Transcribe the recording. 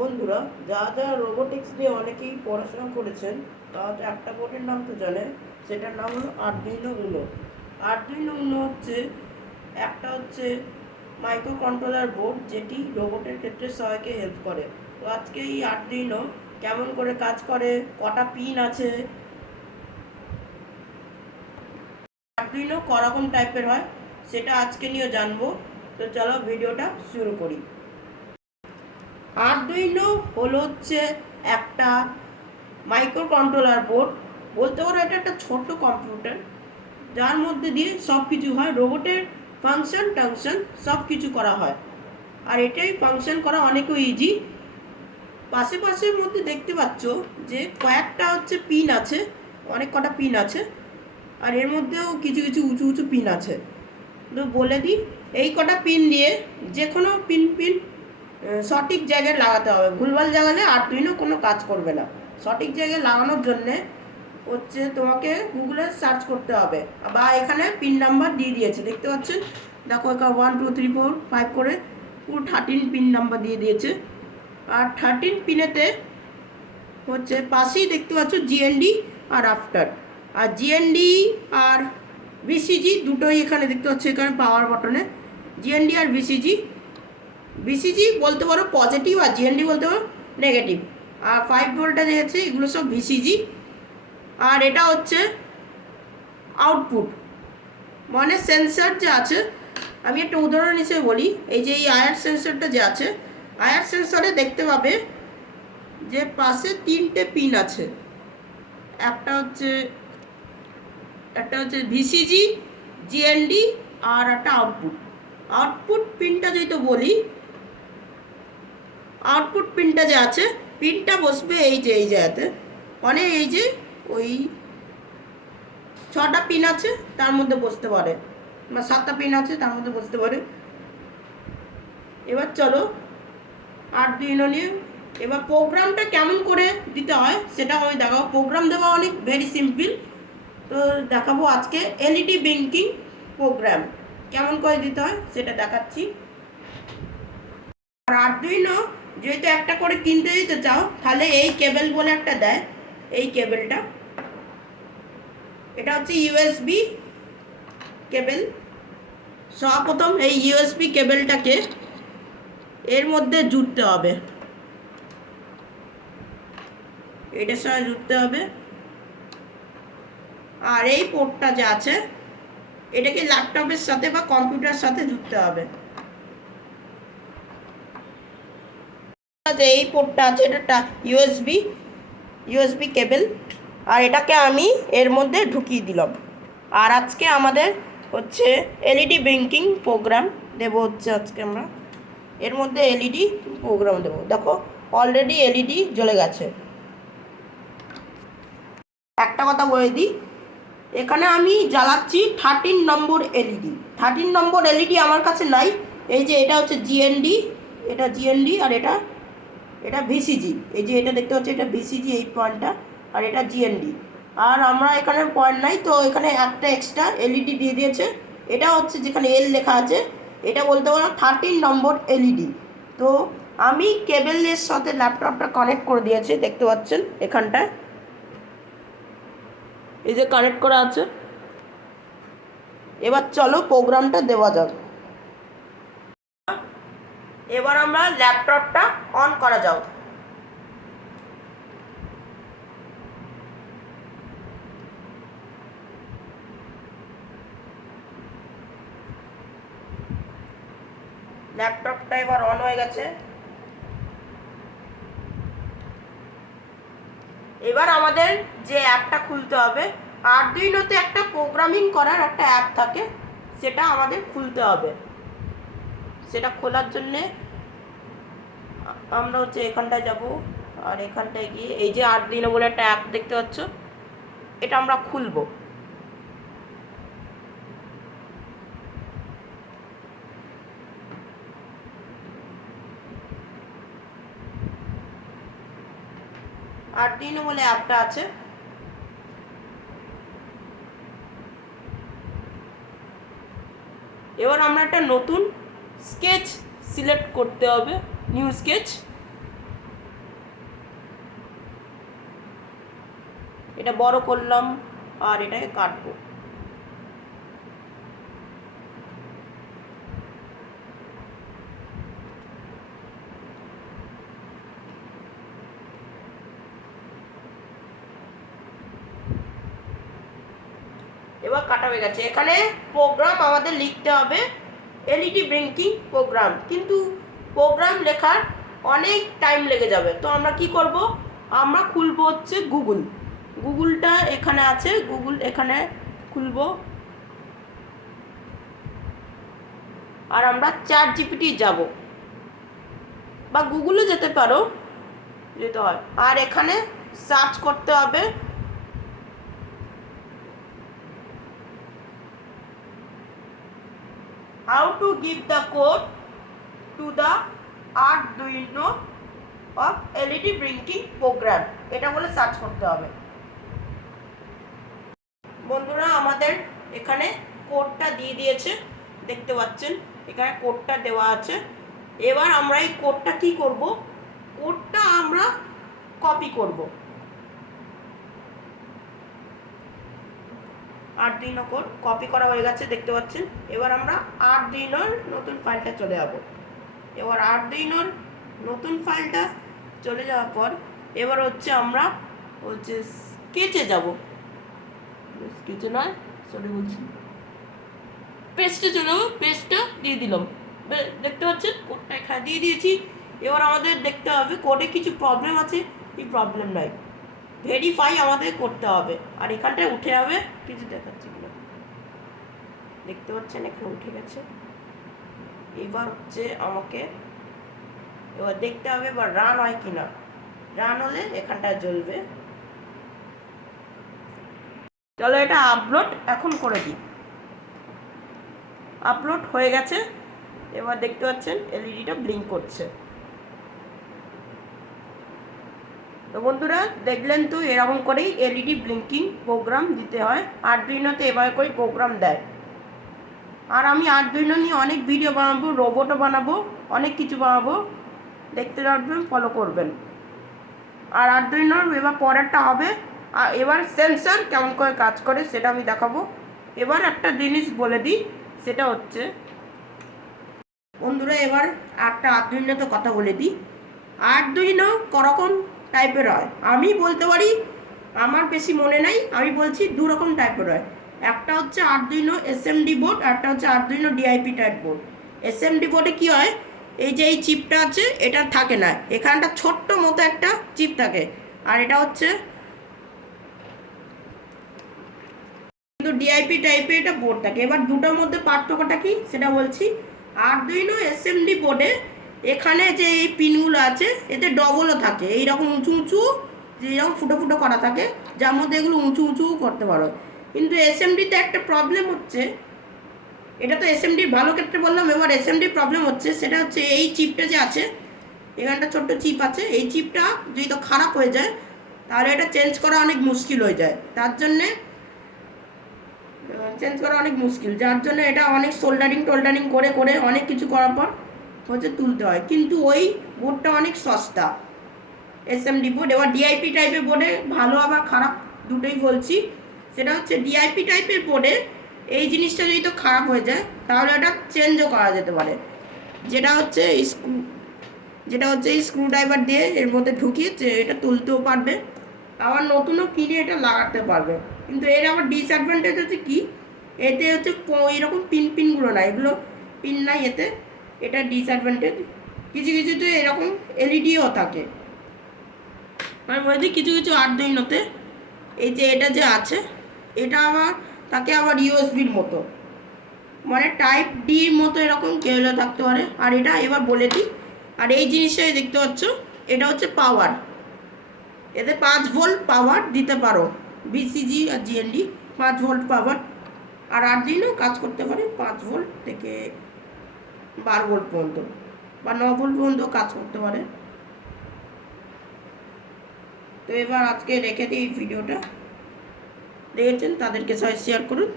বন্ধুরা, যারা রোবোটিক্স নিয়ে অনেকেই পড়াশোনা করেছেন তারা তো একটা বোর্ডের নাম তো জানে, সেটার নাম হলো আরডুইনো উনো। আরডুইনো উনো হচ্ছে মাইক্রো কন্ট্রোলার বোর্ড, যেটি রোবটের ক্ষেত্রে সবাইকে হেল্প করে। তো আজকে এই আরডুইনো কেমন করে কাজ করে, কটা পিন আছে, আরডুইনো করকম টাইপের হয়, সেটা আজকে নিয়ে জানবো। তো চলো ভিডিওটা শুরু করি। আরডুইনো হচ্ছে একটা মাইক্রো কন্ট্রোলার বোর্ড, বলতে পারো এটা একটা ছোট্ট কম্পিউটার, যার মধ্যে দিয়ে সব কিছু হয়, রোবটের ফাংশন টাংশন সব কিছু করা হয়। আর এটাই ফাংশন করা অনেকও ইজি। পাশের মধ্যে দেখতে পাচ্ছ যে কয়েকটা পিন আছে, অনেক কটা পিন আছে, আর এর মধ্যেও কিছু কিছু উঁচু উঁচু পিন আছে। তো বলে দিই, এই কটা পিন দিয়ে যে কোনো পিন সঠিক জায়গায় লাগাতে হবে। ভুলভাল জায়গালে আরডুইনো কোনো কাজ করবে না। সঠিক জায়গায় লাগানোর জন্যে তোমাকে গুগলে সার্চ করতে হবে, বা এখানে পিন নাম্বার দিয়ে দিয়েছে, দেখতে পাচ্ছেন। দেখো এখানে 1 2 3 4 5 করে পুরো 13 পিন নাম্বার দিয়ে দিয়েছে। আর 13 পিনেতে পাশেই দেখতে পাচ্ছ জিএনডি আর আফটার। আর জিএনডি আর ভিসিজি দুটোই এখানে দেখতে পাচ্ছ, এখানে পাওয়ার বাটনে জিএনডি আর ভিসিজি বলতে পারো পজিটিভ, আর জিএনডি বলতে পারো নেগেটিভ। আর 5 ভোল্টেজ আছে, এগুলো সব ভিসিজি। আর এটা হচ্ছে আউটপুট, মানে সেন্সর যে আছে। আমি একটা উদাহরণ হিসেবে বলি, এই যে এই আয়ার সেন্সরটা যে আছে, আয়ার সেন্সরে দেখতে পাবে যে পাশে 3টে পিন আছে। একটা হচ্ছে ভিসিজি, জিএনডি, আর একটা আউটপুট পিনটা যদি তো বলি, আউটপুট পিনটা যে আছে, পিনটা বসবে এই জায়গাতে, মানে এই যে ওই 6টা পিন আছে তার মধ্যে বসতে পারে, বা 7টা পিন আছে তার মধ্যে বসতে পারে। এবার চলো আরডুইনো নিয়ে এবার প্রোগ্রামটা কেমন করে দিতে হয় সেটা আমি দেখাবো। প্রোগ্রাম দেওয়া অনেক ভেরি সিম্পল, তো দেখাবো আজকে এলইডি ব্লিঙ্কিং প্রোগ্রাম কেমন করে দিতে হয় সেটা দেখাচ্ছি। আর আরডুইনো যেহেতু একটা করে কিনতে দিতে চাও, তাহলে এই কেবল বলে একটা দেয়, এই কেবলটা, এটা হচ্ছে ইউএসবি কেবল। সর্বপ্রথম এই ইউএসবি কেবলটাকে এর মধ্যে জুড়তে হবে, এটার সঙ্গে জুড়তে হবে। আর এই পোর্টটা যে আছে, এটাকে ল্যাপটপের সাথে বা কম্পিউটারের সাথে জুড়তে হবে। এই পোর্টটা আছে, এটা ইউএসবি কেবল, আর এটাকে আমি এর মধ্যে ঢুকিয়ে দিলাম। আর আজকে আমাদের এলইডি ব্লিঙ্কিং প্রোগ্রাম দেবো, আজকে আমরা এর মধ্যে এলইডি প্রোগ্রাম দেবো। দেখো অলরেডি এলইডি জ্বলে গেছে। একটা কথা বলে দিই, এখানে আমি জ্বালাচ্ছি 13 নম্বর এলইডি। 13 নম্বর এলইডি আমার কাছে নাই। এই যে এটা হচ্ছে জিএনডি, এটা জিএনডি, আর এটা ভিসিজি। এই যে এটা দেখতে পাচ্ছি, এটা ভিসিজি এই পয়েন্টটা, আর এটা জিএনডি। আর আমরা এখানে পয়েন্ট নাই, তো এখানে একটা এক্সট্রা এলইডি দিয়ে দিয়েছে। এটা যেখানে এল লেখা আছে, এটা বলতে পারো 13 নম্বর এলইডি। তো আমি কেবলের সাথে ল্যাপটপটা কানেক্ট করে দিয়েছি, দেখতে পাচ্ছেন এখানটায়, এই যে কানেক্ট করা আছে। এবার চলো প্রোগ্রামটা দেওয়া যাক। এবার আমরা ল্যাপটপটা অন করা যাক। ল্যাপটপটা এবার অন হয়ে গেছে। এবার আমাদের যে অ্যাপটা খুলতে হবে, আরডুইনোতে একটা প্রোগ্রামিং করার একটা অ্যাপ থাকে, সেটা আমাদের খুলতে হবে। সেটা খোলার জন্যে আমরা এখানটায় যাব, আর এখানটায় গিয়ে এই যে আরডুইনো বলে একটা অ্যাপ দেখতে পাচ্ছ, এটা আমরা খুলব। আরডুইনো বলে অ্যাপটা আছে। এবার আমরা একটা নতুন স্কেচ সিলেক্ট করতে হবে, নিউ স্কেচ। এটা বড় করলাম আর এটাকে কাটবো। এবার কাটা হয়ে গেছে। এখানে প্রোগ্রাম আমাদের লিখতে হবে এলইডি ব্লিঙ্কিং প্রোগ্রাম, কিন্তু প্রোগ্রাম লেখার অনেক টাইম লেগে যাবে। তো আমরা কি করব, আমরা খুলবো হচ্ছে গুগলটা এখানে আছে, গুগল এখানে খুলবো আর আমরা ChatGPT যাব বা গুগলে যেতে পারো, যেতে হয়। আর এখানে সার্চ করতে হবে how to give the code to the Arduino of LED blinking program, এটা বলে সার্চ করতে হবে। বন্ধুরা আমাদের এখানে কোডটা দিয়ে দিয়েছে, দেখতে পাচ্ছেন এখানে কোডটা দেওয়া আছে। এবার আমরা এই কোডটা কি করব, কোডটা আমরা কপি করব। আরডুইনো কোড কপি করা হয়ে গেছে, দেখতে পাচ্ছেন। এবার আমরা আরডুইনোর নতুন ফাইলটা চলে যাব। এবার আরডুইনোর নতুন ফাইলটা চলে যাওয়ার পর এবার হচ্ছে আমরা হচ্ছে স্কেচে যাব, স্কেচে নয় সরি বলছি, পেস্টে চলে যাবো। পেস্টটা দিয়ে দিলাম, দেখতে পাচ্ছেন কোডটা এখানে দিয়ে দিয়েছি। এবার আমাদের দেখতে হবে কোডে কিছু প্রবলেম আছে কি প্রবলেম নাই, ভেরিফাই আমাদের করতে হবে। আর এখানটায় উঠে যাবে, কিছু দেখাচ্ছি কিনা দেখতে পাচ্ছেন এখানে উঠে গেছে। এবার হচ্ছে আমাকে এবার দেখতে হবে এবার রান হয় কিনা, রান হলে এখানটায় জ্বলবে। চলো এটা আপলোড এখন করে দিই। আপলোড হয়ে গেছে, এবার দেখতে পাচ্ছেন এলইডিটা ব্লিঙ্ক করছে। তো বন্ধুরা দেখলেন তো, এরকম করেই এলইডি ব্লিঙ্কিং প্রোগ্রাম দিতে হয়। আরডুইনোতে এভাবে করে প্রোগ্রাম দেয়। আর আমি আরডুইনো নিয়ে অনেক ভিডিও বানাবো, রোবটও বানাবো, অনেক কিছু বানাবো, দেখতে পারবেন, ফলো করবেন। আর আরডুইনোর এবার পরেরটা হবে, আর এবার সেন্সর কেমন করে কাজ করে সেটা আমি দেখাবো। এবার একটা জিনিস বলে দিই, সেটা হচ্ছে বন্ধুরা এবার একটা আরডুইনোতে কথা বলে দিই। আরডুইনো করকম টাইপের হয় আমি বলতে পারি, আমার বেশি মনে নাই, আমি বলছি দু রকম টাইপের হয়। একটা হচ্ছে আরডুইনো এসএমডি বোর্ড, আর একটা হচ্ছে Arduino DIP type board. SMD বোর্ডে কি হয়, এই যে এই চিপটা আছে এটা থাকে না, এখানটা ছোট্ট মতো একটা চিপ থাকে, আর এটা হচ্ছে কিন্তু ডিআইপি টাইপের এটা বোর্ড থাকে। এবার দুটোর মধ্যে পার্থক্যটা কি সেটা বলছি। আরডুইনো এসএমডি বোর্ডে এখানে যে এই পিনগুলো আছে এতে ডবলও থাকে, এইরকম উঁচু উঁচু যেরকম ফুটো ফুটো করা থাকে, যার মধ্যে এগুলো উঁচু উঁচু করতে পারো। কিন্তু এসএমডিতে একটা প্রবলেম হচ্ছে, এটা তো এসএমডির ভালো ক্ষেত্রে বললাম, এবার এসএমডির প্রবলেম হচ্ছে সেটা হচ্ছে এই চিপটা যে আছে, এখানটা ছোট্ট চিপ আছে, এই চিপটা যদি তো খারাপ হয়ে যায় তাহলে এটা চেঞ্জ করা অনেক মুশকিল হয়ে যায়। তার জন্যে চেঞ্জ করা অনেক মুশকিল, যার জন্য এটা অনেক টোল্ডারিং করে করে অনেক কিছু করার পর হচ্ছে তুলতে হয়। কিন্তু ওই বোর্ডটা অনেক সস্তা এসএমডি বোর্ড। এবার ডিআইপি টাইপের বোর্ডে ভালো আবার খারাপ দুটোই বলছি। সেটা হচ্ছে ডিআইপি টাইপের বোর্ডে এই জিনিসটা যদি তো খারাপ হয়ে যায় তাহলে এটা চেঞ্জও করা যেতে পারে, যেটা হচ্ছে এই স্ক্রু ড্রাইভার দিয়ে এর মধ্যে ঢুকিয়ে এটা তুলতেও পারবে, আবার নতুনও কিনে এটা লাগাতে পারবে। কিন্তু এর আবার ডিসঅ্যাডভান্টেজ হচ্ছে কি, এতে হচ্ছে এরকম পিনগুলো না, এগুলো পিন নাই এতে, এটা ডিসঅ্যাডভান্টেজ। কিছু কিছুতে এরকম এলইডিও থাকে, আমি বলছি কিছু কিছু আরডুইনোতে এই যে এটা যে আছে এটা আবার তাকে আবার ইউএসবির মতো, মানে টাইপ ডির মতো এরকম কেবলও থাকতে পারে। আর এটা এবার বলে দিই, আর এই জিনিসটাই দেখতে পাচ্ছ এটা হচ্ছে পাওয়ার, এতে 5 ভোল্ট পাওয়ার দিতে পারো, বিসিজি আর জিএনডি 5 ভোল্ট পাওয়ার। আর আরডুইনো কাজ করতে পারে 5 ভোল্ট থেকে 12 ভোল্ট পর্যন্ত বা 9 ভোল্ট পর্যন্ত কাজ করতে পারে। তো এবার আজকে রেখে দিই এই ভিডিওটা, দেখেছেন তাদেরকে সবাই শেয়ার করুন।